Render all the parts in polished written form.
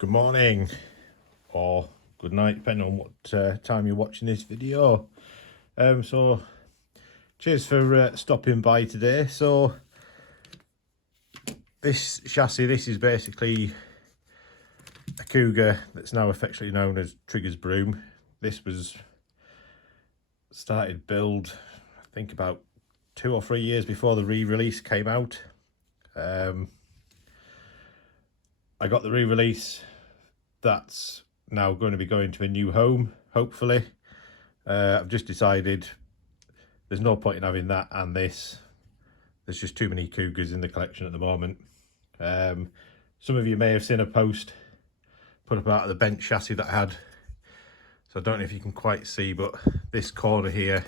Good morning or good night, depending on what time you're watching this video. So cheers for stopping by today. So this chassis, this is basically a Cougar that's now affectionately known as Trigger's Broom. This was started build, I think, about 2 or 3 years before the re-release came out. I got the re-release. That's now going to be going to a new home, hopefully. I've just decided there's no point in having that and this. There's just too many Cougars in the collection at the moment. Some of you may have seen a post put up out of the bent chassis that I had. So I don't know if you can quite see, but this corner here,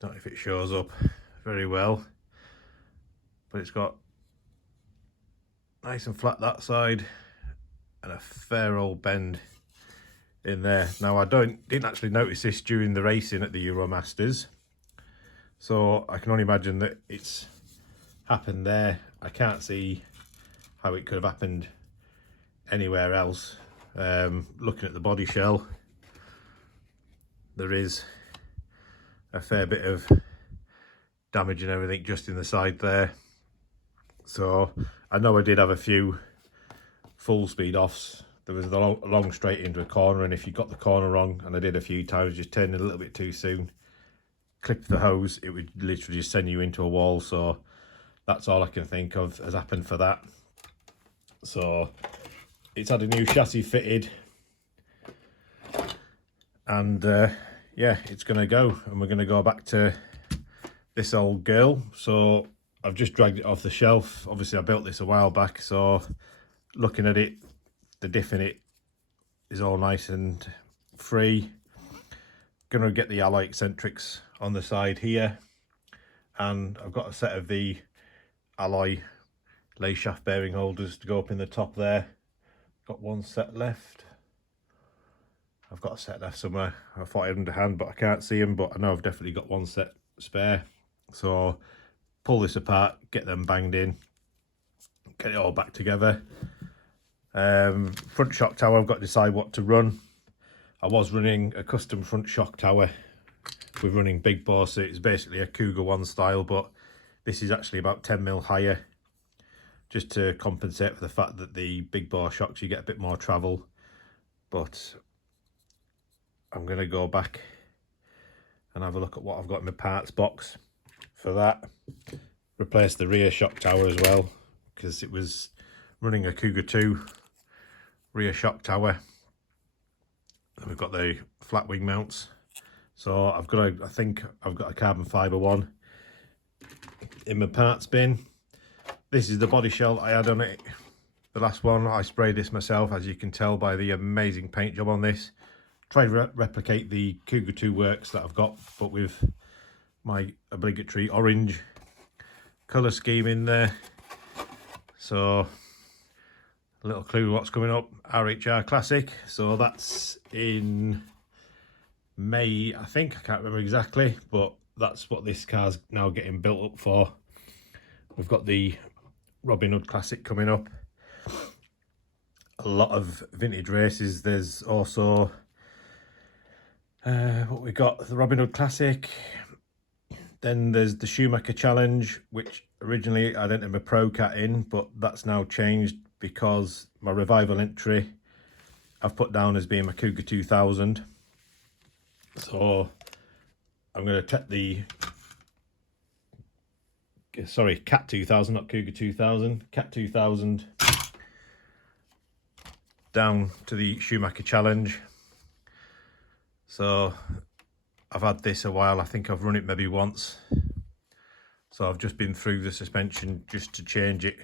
don't know if it shows up very well, but it's got nice and flat that side and a fair old bend in there. Now I didn't actually notice this during the racing at the Euromasters, so I can only imagine that it's happened there. I can't see how it could have happened anywhere else. Looking at the body shell, there is a fair bit of damage and everything just in the side there. So I know I did have a few full speed offs. There was a long straight into a corner, and if you got the corner wrong, and I did a few times, just turning a little bit too soon, clip the hose, it would literally just send you into a wall. So that's all I can think of has happened for that. So it's had a new chassis fitted, and yeah, it's gonna go, and we're gonna go back to this old girl. So I've just dragged it off the shelf. Obviously I built this a while back, so looking at it, the diff in it is all nice and free. Gonna get the alloy eccentrics on the side here, and I've got a set of the alloy lay shaft bearing holders to go up in the top there. Got one set left. I've got a set left somewhere. I thought I had them to hand, but I can't see them, but I know I've definitely got one set spare. So pull this apart, get them banged in, get it all back together. Front shock tower, I've got to decide what to run. I was running a custom front shock tower. We're running big bore, so it's basically a Cougar 1 style, but this is actually about 10mm higher, just to compensate for the fact that the big bore shocks, you get a bit more travel. But I'm going to go back and have a look at what I've got in my parts box for that. Replace the rear shock tower as well, because it was running a Cougar 2 rear shock tower. And we've got the flat wing mounts. So I think I've got a carbon fibre one in my parts bin. This is the body shell I had on it. The last one, I sprayed this myself, as you can tell by the amazing paint job on this. Tried to replicate the Cougar 2 works that I've got, but with my obligatory orange colour scheme in there. So a little clue what's coming up, RHR Classic. So that's in May, I think. I can't remember exactly, but that's what this car's now getting built up for. We've got the Robin Hood Classic coming up. A lot of vintage races. There's also what we got, the Robin Hood Classic. Then there's the Schumacher Challenge, which originally I didn't have a Pro Cat in, but that's now changed because my revival entry I've put down as being my Cougar 2000. So I'm going to take the, sorry, Cat 2000, not Cougar 2000, Cat 2000 down to the Schumacher Challenge. So I've had this a while. I think I've run it maybe once. So I've just been through the suspension just to change it.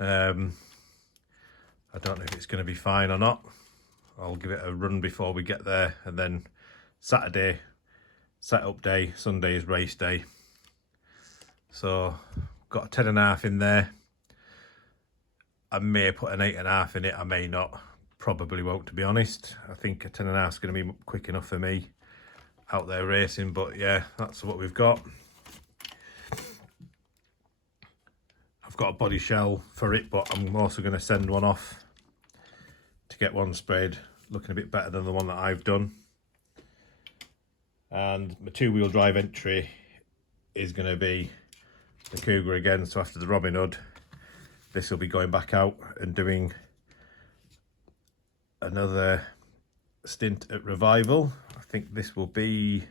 I don't know if it's going to be fine or not. I'll give it a run before we get there, and then Saturday, setup day, Sunday is race day. So got a 10.5 in there. I may put an 8.5 in it, I may not. Probably won't, to be honest. I think a 10.5 is going to be quick enough for me out there racing, but yeah, that's what we've got. I've got a body shell for it, but I'm also going to send one off get one sprayed looking a bit better than the one that I've done. And my 2-wheel drive entry is going to be the Cougar again. So after the Robin Hood, this will be going back out and doing another stint at Revival. I think this will be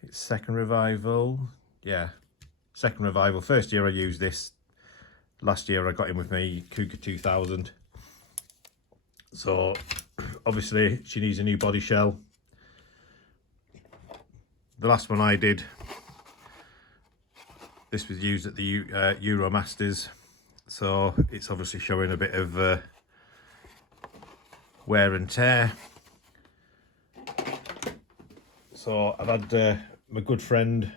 its second Revival. Yeah, second Revival. First year I used this. Last year I got in with my Cougar 2000. So obviously she needs a new body shell. The last one I did, this was used at the Euro Masters, so it's obviously showing a bit of wear and tear. So I've had my good friend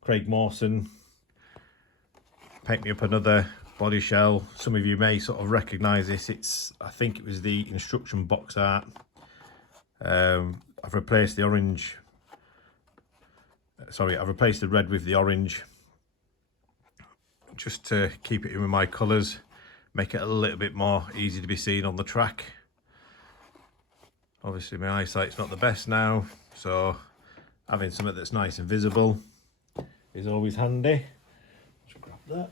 Craig Mawson paint me up another body shell. Some of you may sort of recognise this. I think it was the instruction box art. I've replaced the orange. Sorry, I've replaced the red with the orange, just to keep it in with my colours, make it a little bit more easy to be seen on the track. Obviously my eyesight's not the best now, so having something that's nice and visible is always handy. Just grab that.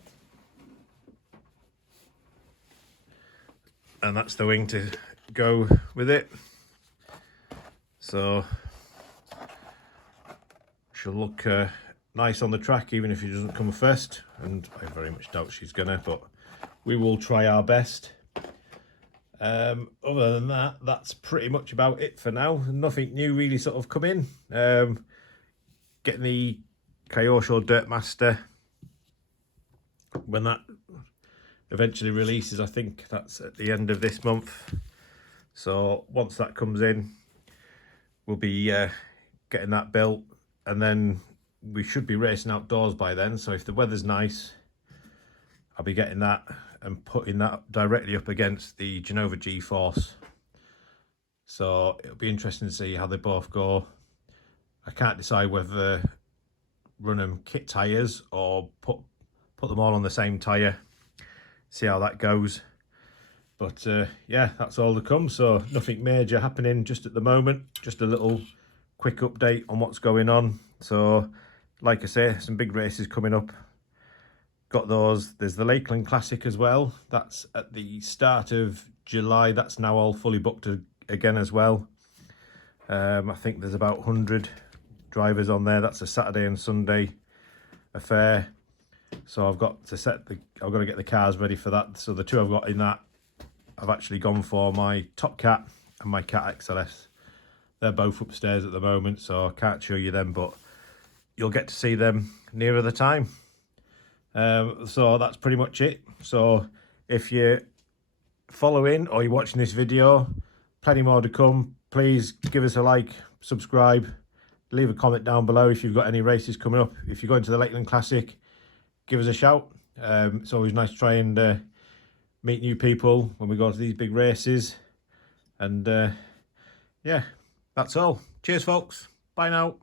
And that's the wing to go with it. So she'll look nice on the track, even if she doesn't come first, and I very much doubt she's gonna, but we will try our best. Other than that, that's pretty much about it for now. Nothing new really sort of come in. Getting the Kyosho Dirt Master, when that eventually releases, I think that's at the end of this month. So once that comes in, we'll be getting that built, and then we should be racing outdoors by then. So if the weather's nice, I'll be getting that and putting that directly up against the Genova G-Force. So it'll be interesting to see how they both go. I can't decide whether run them kit tyres or put them all on the same tyre, see how that goes. But yeah, that's all to come. So nothing major happening just at the moment, just a little quick update on what's going on. So like I say, some big races coming up. Got those. There's the Lakeland Classic as well. That's at the start of July. That's now all fully booked again as well. I think there's about 100 drivers on there. That's a Saturday and Sunday affair. So I've got to get the cars ready for that. So the two I've got in that, I've actually gone for my Top Cat and my Cat XLS. They're both upstairs at the moment, so I can't show you them, but you'll get to see them nearer the time. So that's pretty much it. So if you're following or you're watching this video, plenty more to come. Please give us a like, subscribe, leave a comment down below if you've got any races coming up. If you're going to the Lakeland Classic, give us a shout. It's always nice to try and meet new people when we go to these big races. And yeah, that's all. Cheers folks, bye now.